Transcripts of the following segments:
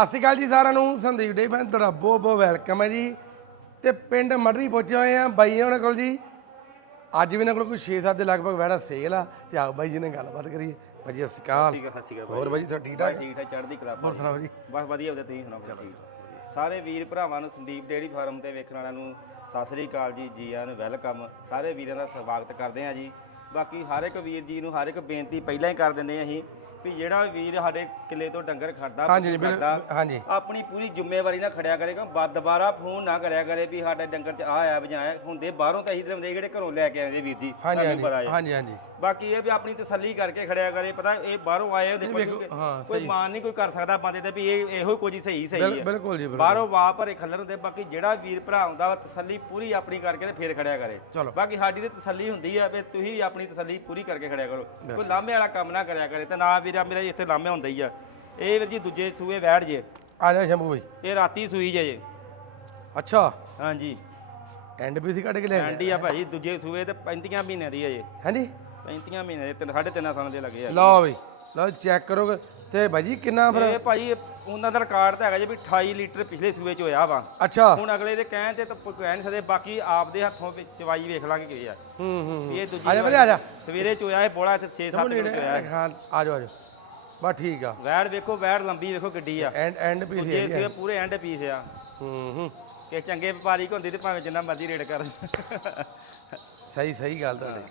ਸਤਿ ਸ਼੍ਰੀ ਅਕਾਲ ਜੀ ਸਾਰਿਆਂ ਨੂੰ। ਸੰਦੀਪ ਡੇ ਫੈਨ ਤੁਹਾਡਾ ਬਹੁਤ ਬਹੁਤ ਵੈਲਕਮ ਹੈ ਜੀ। ਤੇ ਪਿੰਡ ਮੜਰੀ ਪਹੁੰਚੇ ਹੋਏ ਆ ਬਾਈ ਉਹਨਾਂ ਕੋਲ ਜੀ। ਅੱਜ ਵੀ ਇਹਨਾਂ ਕੋਲ ਕੋਈ 6-7 ਦੇ ਲਗਭਗ ਵੜਾ ਸੇਲ ਆ। ਤੇ ਆਓ ਬਾਈ ਜੀ ਨੇ ਗੱਲਬਾਤ ਕਰੀਏ। ਬਾਈ ਜੀ ਸਤਿ ਸ਼੍ਰੀ ਅਕਾਲ। ਸਤਿ ਸ਼੍ਰੀ ਅਕਾਲ ਹੋਰ ਬਾਈ ਜੀ ਤੁਹਾਡਾ ਠੀਕ ਠਾਕ? ਠੀਕ ਠਾਕ ਚੜ੍ਹਦੀ ਕਲਾ ਹੋਰ ਸੁਣਾਓ ਜੀ। ਬਸ ਵਧੀਆ ਵਧੀਆ ਤੁਸੀਂ ਸੁਣਾਓ ਠੀਕ। ਸਾਰੇ ਵੀਰ ਭਰਾਵਾਂ ਨੂੰ ਸੰਦੀਪ ਡੇਅਰੀ ਫਾਰਮ ਤੇ ਵੇਖਣ ਵਾਲਿਆਂ ਨੂੰ ਸਤਿ ਸ੍ਰੀ ਅਕਾਲ ਜੀ ਜੀ ਆਇਆਂ ਨੂੰ ਵੈਲਕਮ। ਸਾਰੇ ਵੀਰਾਂ ਦਾ ਸਵਾਗਤ ਕਰਦੇ ਹਾਂ ਜੀ। ਬਾਕੀ ਹਰ ਇੱਕ ਵੀਰ ਜੀ ਨੂੰ ਹਰ ਇੱਕ ਬੇਨਤੀ ਪਹਿਲਾਂ ਹੀ ਕਰ ਦਿੰਦੇ ਹਾਂ ਅਸੀਂ। ਵੀ ਜਿਹੜਾ ਵੀਰ ਸਾਡੇ ਕਿਲੇ ਤੋਂ ਡੰਗਰ ਖੜਦਾ ਹਾਂਜੀ ਖੜਦਾ, ਹਾਂਜੀ। ਆਪਣੀ ਪੂਰੀ ਜ਼ਿੰਮੇਵਾਰੀ ਨਾਲ ਖੜਿਆ ਕਰੇਗਾ ਬਾਦ ਦੁਬਾਰਾ ਫੋਨ ਨਾ ਕਰਿਆ ਕਰੇ ਵੀ ਸਾਡੇ ਡੰਗਰ ਚ ਆ ਆਇਆ ਵਜਾਇਆ ਹੁੰਦੇ ਬਾਹਰੋਂ ਤਾਂ ਅਸੀਂ ਲਿਆਉਂਦੇ ਜਿਹੜੇ ਘਰੋਂ ਲੈ ਕੇ ਆਉਂਦੇ ਵੀਰ ਜੀ ਹਾਂਜੀ ਤੁਹਾਨੂੰ ਪਤਾ ਹਾਂਜੀ ਹੈ ਹਾਂਜੀ ਹਾਂਜੀ। ਬਾਕੀ ਇਹ ਵੀ ਆਪਣੀ ਤਸੱਲੀ ਕਰਕੇ ਖੜਿਆ ਕਰੇ ਪਤਾ ਇਹ ਬਾਹਰੋਂ ਆਏ ਹੁੰਦੇ ਪਸ਼ੂ ਹਾਂ, ਕੋਈ ਮਾਨ ਨਹੀਂ ਕੋਈ ਕਰ ਸਕਦਾ ਬੰਦੇ ਤੇ ਵੀ ਇਹ ਇਹੋ ਕੁਝ ਹੀ ਸਹੀ ਸਹੀ ਬਿਲ- ਹੈ। ਬਿਲਕੁਲ ਜੀ ਬਿਲਕੁਲ। ਬਾਹਰੋਂ ਵਾਹ ਭਰੇ ਖੱਲਰ ਹੁੰਦੇ ਬਾਕੀ ਜਿਹੜਾ ਵੀਰ ਭਰਾ ਆਉਂਦਾ ਵਾ ਤਸੱਲੀ ਪੂਰੀ ਆਪਣੀ ਕਰਕੇ ਤੇ ਫੇਰ ਖੜਿਆ ਕਰੇ। ਚਲੋ। ਬਾਕੀ ਸਾਡੀ ਤੇ ਤਸੱਲੀ ਹੁੰਦੀ ਆ ਵੀ ਤੁਸੀਂ ਵੀ ਆਪਣੀ ਤਸੱਲੀ ਪੂਰੀ ਕਰਕੇ ਖੜਿਆ ਕਰੋ। ਕੋਈ ਲਾਮੇ ਵਾਲਾ ਕੰਮ ਨਾ ਕਰਿਆ ਕਰੇ ਤੇ ਨਾ ਵੀਰਾ ਮੇਰਾ ਇੱਥੇ ਲਾਮੇ ਹੁੰਦਾ ਹੀ ਆ। ਇਹ ਵੀਰ ਜੀ ਦੂਜੇ ਸੂਏ ਬੈਠ ਜੇ। ਆ ਜਾ ਸ਼ੰਭੂ ਬਾਈ। ਇਹ ਰਾਤੀ ਸੂਈ ਜੇ ਜੇ। ਅੱਛਾ। ਹਾਂਜੀ। ਐਂਡ ਵੀ ਸੀ ਕੱਢ ਕੇ ਲੈ ਐਂਡੀ ਆ ਭਾਜੀ ਦੂਜੇ ਸੂਏ ਤੇ 35 ਮਹੀਨਿਆਂ ਦੀ ਆ ਜੇ। ਹਾਂਜੀ। 35 ਮਹੀਨੇ ਦੇ ਤਿੰਨ ਸਾਢੇ ਤਿੰਨ ਸਾਲਾਂ ਦੇ ਲੱਗੇ ਆ। ਲਓ ਬਈ। ਲਓ ਚੈੱਕ ਕਰੋਗੇ। ਤੇ ਬਾਈ ਜੀ ਕਿੰਨਾ ਫਿਰ? ਇਹ ਭਾਜੀ ਉਹਨਾਂ ਦਾ ਰਿਕਾਰਡ ਤਾਂ ਹੈਗਾ ਜੀ ਵੀ 28 ਲੀਟਰ ਪਿਛਲੇ ਸੂਏ ਚ ਹੋਇਆ ਵਾ। ਅੱਛਾ। ਹੁਣ ਅਗਲੇ ਦੇ ਕਹਿਣ ਤੇ ਤਾਂ ਕਹਿ ਨਹੀਂ ਸਕਦੇ ਬਾਕੀ ਆਪਦੇ ਹੱਥੋਂ ਵਿੱਚ ਚਵਾਈ ਵੇਖ ਲਾਂਗੇ ਕੀ ਆ। ਹੂੰ ਹੂੰ ਇਹ ਦੂਜੀ ਆ ਜਾ ਵੀਰੇ ਆ ਜਾ। ਸਵੇਰੇ ਚੋਇਆ ਇਹ ਬੋਲਾ ਇੱਥੇ 6-7 ਨੇੜੇ ਕਿਲੋ ਚੋਇਆ ਹਾਂ ਆ ਜਾਓ ਆ ਜਾਓ। ਬਸ ਠੀਕ ਆ। ਵੈੜ ਵੇਖੋ ਵੈੜ ਲੰਬੀ ਵੇਖੋ ਕਿੱਡੀ ਆ। ਐਂਡ ਐਂਡ ਵੀ ਦੂਜੇ ਸਵੇ ਪੂਰੇ ਐਂਡ ਪੀਸ ਆ। ਹੂੰ ਹੂੰ। ਕਿ ਚੰਗੇ ਵਪਾਰੀ ਹੁੰਦੀ ਤੇ ਭਾਵੇਂ ਜਿੰਨਾ ਮਰਜ਼ੀ ਰੇਟ ਕਰ ਸਹੀ ਸਹੀ ਗੱਲ ਤੁਹਾਡੀ।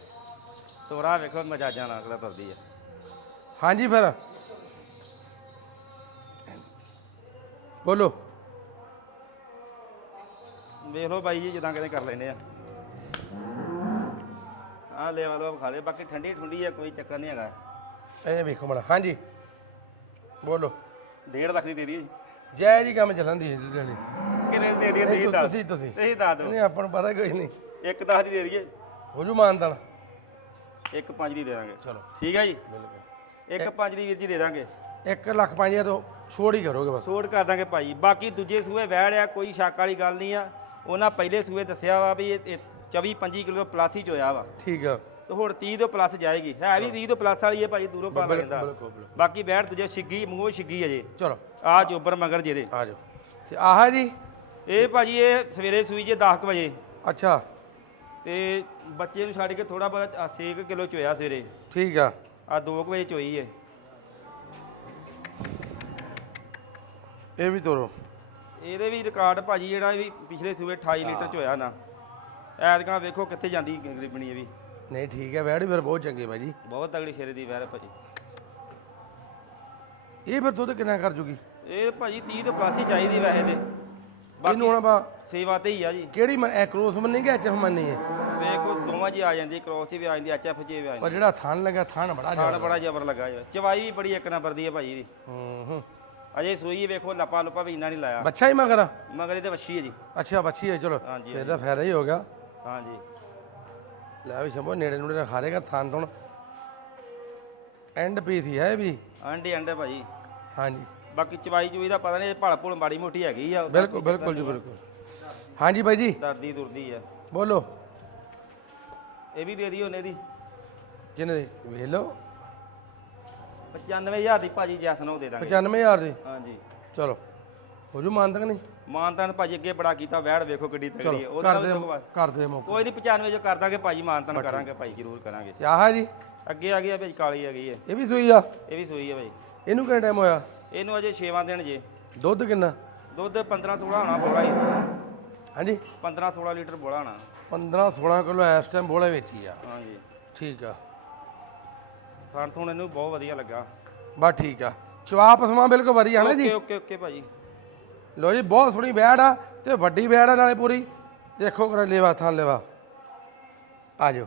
ਤੋਰਾ ਵੇਖੋ ਮਜਾਜਾਂ ਨਾਲ ਅਗਲਾ ਤੁਰਦੀ ਆ। ਹਾਂਜੀ ਫਿਰ। ਬੋਲੋ। ਵੇਖ ਲਓ ਬਾਈ ਜੀ ਜਿੱਦਾਂ ਕਿਤੇ ਕਰ ਲੈਨੇ ਆ। ਆ ਲੈ ਵਾਲੋ ਖਾ ਲੈ ਬਾਕੀ ਠੰਡੀ ਠੁੰਡੀ ਆ ਕੋਈ ਚੱਕਰ ਨਹੀਂ ਹੈਗਾ। ਇਹ ਵੇਖੋ ਮੜਾ ਹਾਂਜੀ। ਬੋਲੋ। 1.5 ਲੱਖ ਦੀ ਦੇ ਦਈਏ। ਜੈ ਜੀ ਕੰਮ ਚੱਲਣ ਦੀ ਜੀ ਜੀ ਕਿੰਨੇ ਦੀ ਦੇ ਦਈਏ ਤੁਸੀਂ ਦੱਸ? ਤੁਸੀਂ ਤੁਸੀਂ। ਤੁਸੀਂ ਦੱਸ ਦਿਓ। ਨਹੀਂ ਆਪਾਂ ਨੂੰ ਪਤਾ ਕੋਈ ਨਹੀਂ। ਇੱਕ 10 ਦੀ ਦੇ ਦਈਏ। ਹੋ ਜੂ ਮਾਨਦਾਨ। ਇੱਕ 5 ਦੀ ਦੇ ਦਾਂਗੇ। ਚਲੋ। ਠੀਕ ਹੈ ਜੀ। ਬਿਲਕੁਲ। ਇੱਕ 5 ਦੀ ਵੀਰ ਜੀ ਦੇ ਦਾਂਗੇ। 1 ਲੱਖ 5000 ਤੋਂ ਛੋੜ ਹੀ ਕਰੋਗੇ ਬਸ। ਛੋਟ ਕਰ ਦਾਂਗੇ ਭਾਈ। ਬਾਕੀ ਦੂਜੇ ਸੂਏ ਵਹਿੜ ਆ ਕੋਈ ਸ਼ੱਕ ਵਾਲੀ ਗੱਲ ਨਹੀਂ ਆ। ਉਹਨਾਂ ਪਹਿਲੇ ਸੂਏ ਦੱਸਿਆ ਵਾ ਵੀ ਇਹ 24 25 ਕਿਲੋ ਪਲੱਸ ਹੀ ਚੋਇਆ ਵਾ। ਠੀਕ ਆ। ਤੇ ਹੁਣ 30 ਤੋਂ ਪਲੱਸ ਜਾਏਗੀ। ਹੈ ਵੀ 30 ਤੋਂ ਪਲੱਸ ਵਾਲੀ ਹੈ ਭਾਈ ਦੂਰੋਂ ਪਾ ਲੈਂਦਾ। ਬਾਕੀ ਵਹਿੜ ਦੂਜੇ ਛਿੱਗੀ ਮੂੰਹੋਂ ਛਿੱਗੀ ਅਜੇ ਚਲੋ। ਆ ਜੋਬਰ ਮਗਰ ਜਿਹਦੇ ਆ ਜਾਓ। ਤੇ ਆਹ ਜੀ? ਇਹ ਭਾਜੀ ਇਹ ਸਵੇਰੇ ਸੂਈ ਜੇ 10 ਕੁ ਵਜੇ। ਅੱਛਾ। ਤੇ ਬੱਚੇ ਨੂੰ ਛੱਡ ਕੇ ਥੋੜਾ ਬਹੁਤਾ 6 ਕਿਲੋ ਚੋਇਆ ਸਵੇਰੇ। ਠੀਕ ਆ। ਆ 2 ਵਜੇ ਚੋਈ ਹੈ ਇਹ ਵੀ ਤੋਰੋ। ਇਹਦੇ ਵੀ ਰਿਕਾਰਡ ਭਾਜੀ ਜਿਹੜਾ ਵੀ ਪਿਛਲੇ ਸੂਏ 28 ਲੀਟਰ ਚ ਹੋਇਆ ਨਾ। ਐਤਕਾਂ ਵੇਖੋ ਕਿੱਥੇ ਜਾਂਦੀ ਗਰੀਬਣੀ ਇਹ ਵੀ। ਨਹੀਂ ਠੀਕ ਹੈ ਵੈੜ ਫਿਰ ਬਹੁਤ ਚੰਗੀ ਭਾਜੀ। ਬਹੁਤ ਤਗੜੀ ਸਿਰੇ ਦੀ ਵੈਰ ਭਾਜੀ। ਇਹ ਫਿਰ ਦੁੱਧ ਕਿੰਨਾ ਕਰ ਜੂਗੀ? ਇਹ ਭਾਜੀ 30 ਤੋਂ ਪਲੱਸ ਹੀ ਚਾਹੀਦੀ ਵੈਸੇ ਤੇ। ਇਹਨੂੰ ਹੁਣ ਆਪਾਂ ਸੇਵਾ ਤੇ ਹੀ ਆ ਜੀ। ਕਿਹੜੀ ਮਨ ਕ੍ਰੋਸ ਮੰਨੀ ਕਿ ਐਚਐਫ ਮੰਨੀ ਹੈ? ਵੇਖੋ ਦੋਵਾਂ ਜੀ ਆ ਜਾਂਦੀ ਕ੍ਰੋਸ 'ਚ ਵੀ ਆ ਜਾਂਦੀ ਐਚਐਫ 'ਚ ਵੀ ਆ ਜਾਂਦੀ। ਪਰ ਜਿਹੜਾ ਥਣ ਲੱਗਾ ਥਣ ਬੜਾ ਖਾਣ ਜ਼ਿਆਦਾ। ਬੜਾ ਜ਼ਬਰ ਲੱਗਾ ਜੀ। ਚਵਾਈ ਵੀ ਬੜੀ ਇੱਕ ਨੰਬਰ ਦੀ ਹੈ ਭਾਜੀ ਦੀ ਹੂੰ ਹੂੰ। ਅਜੇ ਸੂਈ ਵੇਖੋ ਲੱਪਾ ਲੁੱਪਾ ਵੀ ਇੰਨਾ ਨਹੀਂ ਲਾਇਆ। ਬੱਚਾ ਹੀ ਮਗਰ? ਮਗਰ ਇਹਦੇ ਵੱਛੀ ਹੈ ਜੀ। ਅੱਛਾ ਬੱਚੀ ਹੈ ਚਲੋ। ਹਾਂਜੀ, ਫਿਰ ਤਾਂ ਫਾਇਦਾ ਹੀ ਹੋ ਗਿਆ। ਹਾਂਜੀ। ਲੈ ਵੀ ਸ਼ੰਭੋ ਨੇੜੇ ਨੂੜੇ ਖਾ ਲੇਗਾ ਥਣ ਥਣ। ਐਂਡ ਪੀਸ ਹੀ ਹੈ ਇਹ ਵੀ। ਆਂਡੇ ਆਂਡੇ ਭਾਜੀ। ਹਾਂਜੀ। ਬਾਕੀ ਚਵਾਈ ਚੂਈ ਦਾ ਪਤਾ ਨਹੀਂ ਭਲ ਭੁਲ ਮਾੜੀ ਮੋਟੀ ਹੈਗੀ ਆ ਬਿਲਕੁਲ ਬਿਲਕੁਲ ਜੀ ਬਿਲਕੁਲ। ਹਾਂਜੀ ਬਾਈ ਜੀ। ਦਰਦੀ ਦੁਰਦੀ ਆ। ਬੋਲੋ। ਇਹ ਵੀ ਦੇ ਦਿਓ ਉਹਨੇ ਦੀ। ਕਿੰਨੇ ਦੀ ਵੇਖ ਲਓ। 95000 ਦੀ ਭਾਜੀ ਜੈਸ ਨੂੰ ਦੇ ਦਾਂਗੇ। 95000 ਦੀ? ਹਾਂਜੀ। ਚਲੋ ਹੋ ਜੂ ਮਾਨ ਤੱਕ ਨਹੀਂ? ਮਾਨਤਾਨ ਭਾਜੀ ਅੱਗੇ ਬੜਾ ਕੀਤਾ ਵੈੜ ਵੇਖੋ ਕਿੱਡੀ ਤਗੜੀ ਹੈ ਉਹਦਾ ਵੀ ਦੇ ਸਗਵਾ ਕਰ ਦੇ ਮੌਕਾ। ਕੋਈ ਨਹੀਂ 95 ਜੋ ਕਰ ਦਾਂਗੇ ਭਾਜੀ ਮਾਨਤਾਨ ਕਰਾਂਗੇ ਭਾਈ ਜ਼ਰੂਰ ਕਰਾਂਗੇ। ਤੇ ਆਹ ਜੀ? ਅੱਗੇ ਆ ਗਈ ਆ ਭਾਈ ਕਾਲੀ ਆ। ਗਈ ਹੈ ਇਹ ਵੀ ਸੂਈ ਆ? ਇਹ ਵੀ ਸੂਈ ਹੈ ਭਾਈ। ਇਹਨੂੰ ਕਿੰਨਾ ਟਾਈਮ ਹੋਇਆ? ਇਹਨੂੰ ਅਜੇ 6ਵਾਂ ਦਿਨ ਜੇ। ਦੁੱਧ ਕਿੰਨਾ? ਦੁੱਧ 15 16 ਹੋਣਾ ਬੋਲਾ ਹੀ ਹਾਂਜੀ। 15 16 ਲੀਟਰ ਬੋਲਾ ਹੋਣਾ। 15 16 ਕਿਲੋ ਇਸ ਟਾਈਮ ਬੋਲੇ ਵਿੱਚ ਹੀ ਆ। ਹਾਂਜੀ। ਠੀਕ ਆ। ਥਣ ਥੁਣ ਇਹਨੂੰ ਬਹੁਤ ਵਧੀਆ ਲੱਗਾ। ਬਸ ਠੀਕ ਆ। ਚਵਾਪ ਸਮਾ ਬਿਲਕੁਲ ਵਧੀਆ ਨਾ ਜੀ? ਓਕੇ ਓਕੇ ਓਕੇ ਭਾਜੀ। ਲੋ ਜੀ ਬਹੁਤ ਸੋਹਣੀ ਬੈੜ ਆ ਤੇ ਵੱਡੀ ਬੈੜ ਆ ਨਾਲੇ ਪੂਰੀ। ਦੇਖੋ ਕਰ ਲੇਵਾ ਥਾਂ ਲੇਵਾ। ਆ ਜਾਓ।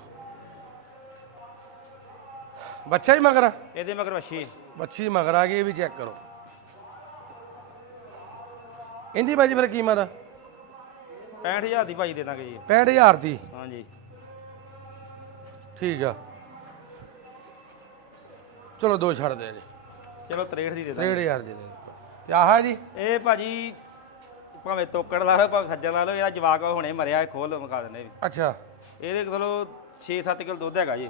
ਬੱਚਾ ਹੀ ਮਗਰ? ਇਹਦੇ ਮਗਰ ਵੱਛੀ। ਬੱਚੀ ਮਗਰ ਆ ਗਈ ਇਹ ਵੀ ਚੈੱਕ ਕਰੋ। ਇੰਦੀ ਬਾਜੀ ਫਿਰ ਕੀਮਤ ਆ? 65000 ਦੀ ਭਾਜੀ ਦੇ ਦਾਂਗੇ ਜੀ। 65000 ਦੀ? ਹਾਂਜੀ। ਠੀਕ ਆ। ਚਲੋ ਦੋ ਛੱਡ ਦੇ ਜੀ ਚਲੋ 63 ਦੀ ਦੇ ਦਾਂਗੇ। 63000 ਦੀ ਦੇ। ਤੇ ਆਹ ਜੀ? ਇਹ ਭਾਜੀ ਭਾਵੇਂ ਤੋਕੜ ਲਾ ਲਓ ਭਾਵੇਂ ਸੱਜਣ ਲਾ ਲਓ ਇਹਦਾ ਜਵਾਕ ਹੁਣੇ ਮਰਿਆ ਖੋਲ ਵਿਖਾ ਦਿੰਦੇ ਅੱਛਾ। ਇਹਦੇ ਕੋਲੋਂ 6-7 ਕਿਲੋ ਦੁੱਧ ਹੈਗਾ ਜੀ।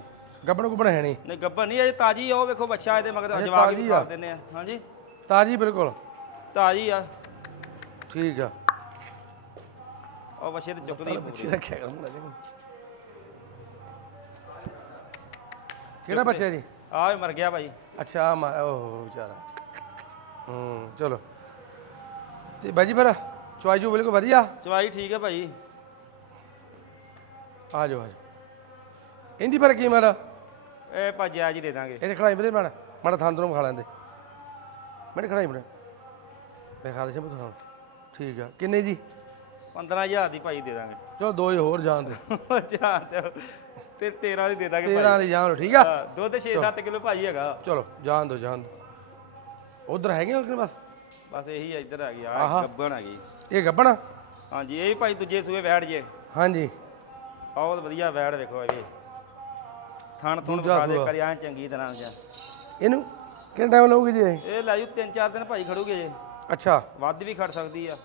ਗੱਬਣ ਗੁੱਬਣ ਹੈ ਨਹੀਂ? ਨਹੀਂ ਗੱਬਰ ਨਹੀਂ ਇਹ ਤਾਜੀ ਆ ਉਹ ਵੇਖੋ ਬੱਚਾ ਇਹਦੇ ਮਗਰ ਅਜੇ ਜਵਾਕ ਵੀ। ਖਾ ਦਿੰਦੇ ਆ। ਹਾਂਜੀ। ਤਾਜੀ ਬਿਲਕੁਲ। ਤਾਜੀ ਆ। ਠੀਕ ਆ। ਉਹ ਵਛੇ ਤੇ ਚੁੱਕਦੀ ਬੱਚੀ ਰੱਖਿਆ ਕਰ ਮੁੰਡਾ ਜੀ ਕਿਹੜਾ ਬੱਚਾ ਜੀ? ਆ ਵੀ ਮਰ ਗਿਆ ਭਾਈ। ਅੱਛਾ ਆਹ ਮਾ ਉਹ ਵਿਚਾਰਾ। ਹੂੰ ਚਲੋ। ਤੇ ਬਾਜੀ ਫਿਰ ਚੁਆਈ ਜੋ ਬਿਲਕੁਲ ਵਧੀਆ? ਚਵਾਈ ਠੀਕ ਹੈ ਭਾਈ। ਆ ਜਾਓ ਆ ਜਾਓ। ਇਹਦੀ ਪਰ ਕੀ ਮਾਰਾ ਇਹ ਭਾਜੀ ਅੱਜ ਹੀ ਦੇ ਦਾਂਗੇ। ਇਹਦੇ ਖੜਾਈ ਮੇਰੇ ਮਾੜਾ ਮਾੜਾ ਥਾਂ ਤੋਂ ਖਾ ਲੈਂਦੇ ਮੇਰੇ ਖੜਾਈ ਮੇਰੇ ਮੈਂ ਖਾ ਦੇ ਸ਼ੰਭੂ ਤੋਂ ਠੀਕ ਆ। ਕਿੰਨੇ ਜੀ? 15000 ਦੀ ਭਾਈ ਦੇ ਦਾਂਗੇ। ਚਲੋ ਦੋ ਹੀ ਹੋਰ ਜਾਣ ਦੇ ਚਾਰ ਤੇ ਤੇ 13 ਦੀ ਦੇ ਦਾਂਗੇ ਭਾਈ। 13 ਦੀ ਜਾਣ ਲਓ ਠੀਕ ਆ? ਹਾਂ, ਦੁੱਧ 6-7 ਕਿਲੋ ਭਾਜੀ ਹੈਗਾ। ਚਲੋ ਜਾਣ ਦੋ ਜਾਣ ਦੋ ਉਧਰ ਹੈਗੇ ਹੋ ਕਿ ਬਸ ਬਸ ਇਹੀ ਆ, ਇੱਧਰ ਆ ਗਈ ਆਹਾ। ਆ ਗੱਬਣ ਆ ਗਈ। ਇਹ ਗੱਬਣਾ ਹਾਂਜੀ ਇਹ ਵੀ ਭਾਈ ਦੂਜੇ ਸੂਏ ਬੈਠ ਜੇ। ਹਾਂਜੀ। ਬਹੁਤ ਵਧੀਆ ਬੈਠ ਵੇਖੋ ਇਹ ਵੀ। ਥਣ ਥੁਣ ਦੂਜਾ ਵਿਖਾ ਦੇ ਸੂਆ। ਕਰਿਆ ਚੰਗੀ ਤਰ੍ਹਾਂ ਜਿਹਾ। ਇਹਨੂੰ ਕਿੰਨਾ ਟਾਈਮ ਲਊਗੀ ਜੀ ਇਹ? ਇਹ ਲੈ ਜੂ 3-4 ਦਿਨ ਭਾਈ ਖੜੂਗੇ ਜੇ। ਅੱਛਾ। ਵੱਧ ਵੀ ਖੜ ਸਕਦੀ ਆ।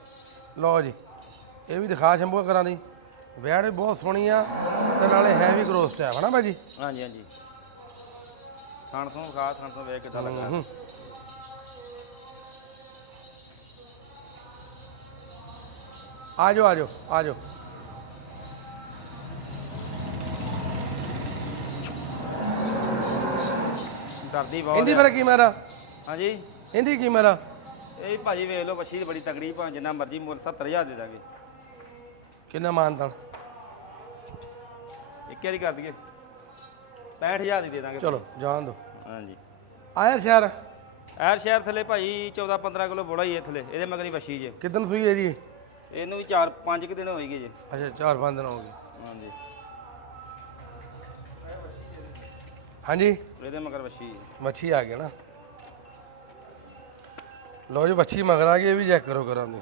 ਲਓ ਜੀ ਇਹ ਵੀ ਦਿਖਾ ਸ਼ੰਭੂ ਕਰਾਂ ਦੀ। ਵਿਆਹ ਵੀ ਬਹੁਤ ਸੋਹਣੀ ਆ ਤੇ ਨਾਲੇ ਹੈ ਵੀ ਗਰੋਸ ਟਾਈਪ ਹਨਾ ਭਾਜੀ? ਹਾਂਜੀ ਹਾਂਜੀ। ਥਣ ਥੁਣ ਵਿਖਾ ਥਣ ਤੋਂ ਵੇਖ ਕਿੱਦਾਂ ਲੱਗਾ। ਆ ਜਾਓ ਆ ਜਾਓ ਆ ਜਾਓ ਡਰਦੀ ਬਹੁਤ ਇਹਦੀ ਆ। ਫਿਰ ਕੀ ਮਾਰਾ? ਹਾਂਜੀ। ਇਹਦੀ ਕੀ ਮਾਰਾ? ਇਹ ਭਾਜੀ ਵੇਖ ਲਓ ਦੀ ਬੜੀ ਤਗੜੀ ਭਾਂ ਜਿੰਨਾ ਮਰਜ਼ੀ ਮੁੱਲ 70000 ਦੇ ਦਾਂਗੇ। ਕਿੰਨਾ ਮਾਨਤਾ ਇੱਕ ਵਾਰੀ ਕਰ ਦਈਏ। 65000 ਦੀ ਦੇ ਦਾਂਗੇ। ਚਲੋ ਜਾਣ ਦੋ ਹਾਂਜੀ। ਆਇਆ ਸ਼ਹਿਰ? ਐਰ ਸ਼ਹਿਰ ਥੱਲੇ ਭਾਈ 14 15 ਕਿਲੋ ਬੋੜਾ ਹੀ ਹੈ ਥੱਲੇ ਇਹਦੇ ਮਗਰੀ ਬੱਛੀ ਜੇ। ਕਿਦਨ ਸੂਈ ਹੈ ਜੀ ਇਹਨੂੰ ਵੀ 4 5 ਕਿ ਦਿਨ ਹੋਈਗੇ ਜੇ। ਅੱਛਾ ਚਾਰ ਪੰਜ ਦਿਨ ਹੋ ਗਏ। ਹਾਂਜੀ। ਹਾਂਜੀ? ਇਹਦੇ ਮਗਰ ਬੱਛੀ ਮੱਛੀ ਆ ਗਿਆ ਨਾ। ਲਓ ਜੀ ਮੱਛੀ ਮਗਰ ਆ ਗਈ ਇਹ ਵੀ ਚੈੱਕ ਕਰੋ ਕਰਾਂ ਦੀ।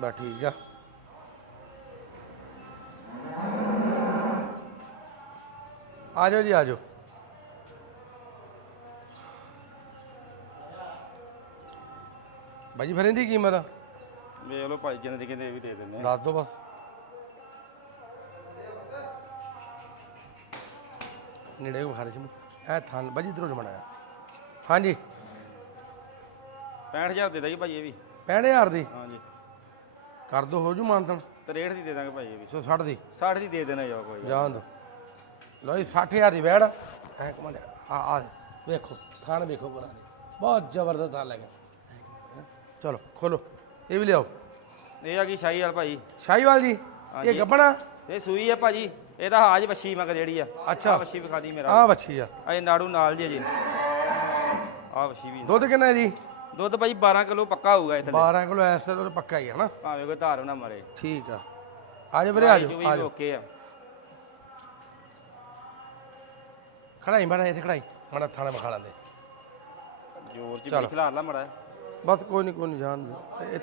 ਬਾ ਠੀਕ ਆ। ਆ ਜਾਓ ਜੀ ਆ ਜਾਓ। ਬਾਜੀ ਫਿਰ ਇਹਦੀ ਕੀਮਤ? ਆ? ਵੇਖ ਲਓ ਭਾਈ ਜਿੰਨੇ ਦੀ ਕਹਿੰਦੇ ਇਹ ਵੀ ਦੇ ਦਿੰਦੇ ਆ। ਦੱਸ ਦਿਓ ਬਸ। ਨੇੜੇ ਉਹ ਖਾਰੇ ਚ ਐ ਥਾਂ ਬਾਜੀ ਇਧਰੋਂ ਜਮਣਾ ਹਾਂਜੀ। 65000 ਦੇ ਦਾਂਗੇ ਭਾਈ ਇਹ ਵੀ। 65000 ਦੀ? ਹਾਂਜੀ। ਕਰ ਦੋ ਹੋ ਜੂ ਮਾਨਤਨ। 63 ਦੀ ਦੇ ਦਾਂਗੇ ਭਾਈ ਇਹ ਵੀ। ਸੋ 60 ਦੀ। 60 ਦੀ ਦੇ ਦੇਣਾ ਜਾ ਕੋਈ ਜਾਣ ਦੋ। ਲਓ ਜੀ 60000 ਦੀ ਵੈੜ ਐ ਕਮਾਂਡ ਆ ਆ ਵੇਖੋ ਥਾਣ ਵੇਖੋ ਬਣਾ ਦੇ ਬਹੁਤ ਜ਼ਬਰਦਸਤ ਥਾਣ ਲੱਗਾ ਚਲੋ ਖੋਲੋ। ਇਹ ਵੀ ਲਿਆਓ। ਇਹ ਆ ਗਈ ਸ਼ਾਹੀ ਵਾਲ ਭਾਈ। ਸ਼ਾਹੀਵਾਲ ਜੀ। ਇਹ ਗੱਬਣਾ? ਇਹ ਸੂਈ ਆ ਭਾਜੀ। ਇਹਦਾ ਹਾਜ ਬੱਛੀ ਮਗਰ ਜਿਹੜੀ ਆ। ਅੱਛਾ। ਬੱਛੀ ਵਿਖਾ ਦੀ ਮੇਰਾ। ਆ ਬੱਚੀ ਆ। ਅਜੇ ਨਾੜੂ ਨਾਲ ਜੇ ਜੀ ਆ ਬੱਛੀ ਵੀ। ਦੁੱਧ ਕਿੰਨਾ ਹੈ ਜੀ? ਦੁੱਧ ਭਾਈ 12 ਕਿਲੋ ਪੱਕਾ ਹੋਊਗਾ ਇਸ ਲਈ 12 ਕਿਲੋ ਐਸੇ ਤੋਂ ਪੱਕਾ ਹੀ ਹੈ ਨਾ। ਭਾਵੇਂ ਕੋਈ ਧਾਰ ਨਾ ਮਰੇ। ਠੀਕ ਆ। ਆ ਜਾ ਵੀਰੇ ਆ ਜੋ ਆ ਜਾ ਓਕੇ ਆ। ਖੜਾਈ ਮਾੜਾ ਇੱਥੇ ਖੜਾਈ। ਮਾੜਾ ਥਾਣਾ ਮਖਾ ਲੈਂਦੇ ਜੋਰ ਚ। ਵੀ ਖਿਲਾਰ ਲਾ ਮੜਾ ਬਸ ਕੋਈ ਨਹੀਂ ਕੋਈ ਨਹੀਂ ਜਾਣ ਦੇ।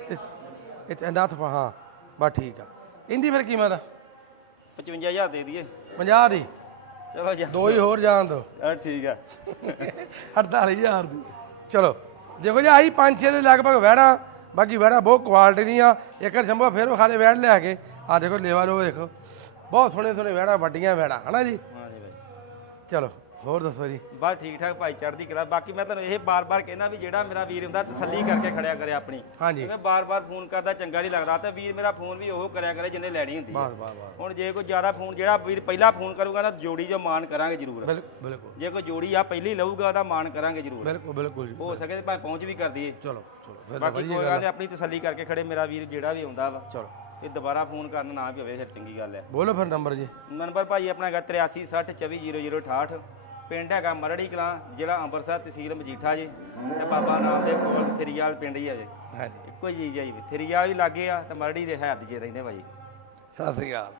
ਇੱਥੇ ਇੰਨਾ ਥਪਾ ਹਾਂ। ਬਸ ਠੀਕ ਆ। ਇੰਦੀ ਫਿਰ ਕੀਮਤ? ਆ 55000 ਦੇ ਦਈਏ। 50 ਦੀ। ਚਲੋ ਜੀ। ਦੋ ਹੀ ਹੋਰ ਜਾਣ ਦੋ। ਆ ਠੀਕ ਆ। 48000 ਦੀ। ਚਲੋ ਦੇਖੋ ਜੀ ਆਹੀ ਪੰਜ ਛੇ ਦੇ ਲਗਭਗ ਵਹਿਣਾ ਬਾਕੀ ਵਹਿਣਾ ਬਹੁਤ ਕੁਆਲਿਟੀ ਦੀਆਂ। ਇੱਕ ਵਾਰ ਸ਼ੰਭੂ ਫਿਰ ਵਿਖਾ ਦੇ ਵਹਿਣ ਲਿਆ ਕੇ। ਆ ਦੇਖੋ ਲੇਵਾ ਲੋ ਦੇਖੋ ਬਹੁਤ ਸੋਹਣੇ ਸੋਹਣੇ ਵਹਿਣਾ ਵੱਡੀਆਂ ਵਹਿਣਾ ਹਨਾ ਜੀ? ਹਾਂ ਜੀ ਚਲੋ। ਹੋਰ ਦੱਸੋ ਜੀ। ਬਸ ਠੀਕ ਠਾਕ ਭਾਈ ਚੜ੍ਹਦੀ ਕਰਾ ਬਾਕੀ ਮੈਂ ਤੁਹਾਨੂੰ ਇਹ ਬਾਰ-ਬਾਰ ਕਹਿਣਾ ਵੀ ਜਿਹੜਾ ਮੇਰਾ ਵੀਰ ਹੁੰਦਾ ਤਸੱਲੀ ਕਰਕੇ ਖੜਿਆ ਕਰੇ ਆਪਣੀ। ਹਾਂਜੀ। ਮੈਂ ਬਾਰ-ਬਾਰ ਫੋਨ ਕਰਦਾ ਚੰਗਾ ਨਹੀਂ ਲੱਗਦਾ। ਤੇ ਵੀਰ ਮੇਰਾ ਫੋਨ ਵੀ ਉਹ ਕਰਿਆ ਕਰੇ ਜਿੰਨੇ ਲੈਣੀ ਹੁੰਦੀ ਆ। ਬਸ ਬਸ ਬਸ ਹੁਣ ਜੇ ਕੋਈ ਜ਼ਿਆਦਾ ਫੋਨ ਜਿਹੜਾ ਵੀਰ ਪਹਿਲਾਂ ਫੋਨ ਕਰੂਗਾ ਨਾ ਜੋੜੀ ਜੋ ਮਾਨ ਕਰਾਂਗੇ ਜ਼ਰੂਰ। ਬਿਲਕੁਲ ਬਿਲਕੁਲ। ਜੇ ਕੋਈ ਜੋੜੀ ਆ ਪਹਿਲੀ ਲਊਗਾ ਉਹਦਾ ਮਾਨ ਕਰਾਂਗੇ ਜ਼ਰੂਰ। ਬਿਲਕੁਲ ਬਿਲਕੁਲ ਜੀ। ਹੋ ਸਕੇ ਤੇ ਭਾਵੇਂ ਪਹੁੰਚ ਵੀ ਕਰ ਦਈਏ। ਚਲੋ ਚਲੋ ਫਿਰ ਤਾਂ ਬਾਕੀ ਵਧੀਆ ਕੋਈ ਗੱਲ ਗੱਲ ਨਹੀਂ ਆਪਣੀ ਤਸੱਲੀ ਕਰਕੇ ਖੜੇ ਮੇਰਾ ਵੀਰ ਜਿਹੜਾ ਵੀ ਆਉਂਦਾ ਵਾ। ਚਲੋ। ਇਹ ਦੁਬਾਰਾ ਫੋਨ ਕਰਨ ਨਾ ਵੀ ਹੋਵੇ ਫਿਰ ਚੰਗੀ ਗੱਲ ਹੈ ਬੋਲੋ ਫਿਰ ਨੰਬਰ ਜੀ। ਨੰਬਰ ਭਾਈ ਆਪਣਾ ਹੈਗਾ 8360240068 ਪਿੰਡ ਹੈਗਾ ਮਰੜੀ ਕਲਾਂ ਜ਼ਿਲ੍ਹਾ ਅੰਮ੍ਰਿਤਸਰ ਤਹਿਸੀਲ ਮਜੀਠਾ ਜੀ। ਤੇ ਬਾਬਾ ਨਾਮ ਦੇ ਕੋਲ ਥਰੀਵਾਲ ਪਿੰਡ ਹੀ ਆ ਜੀ। ਹਾਂਜੀ। ਇੱਕੋ ਹੀ ਚੀਜ਼ ਆ ਜੀ। ਥਰੀਵਾਲ ਵੀ ਲਾਗੇ ਆ ਤੇ ਮਰੜੀ ਦੇ ਹੈਦ 'ਚ ਰਹਿੰਦੇ ਭਾਈ ਸਤਿ ਸ੍ਰੀ ਅਕਾਲ।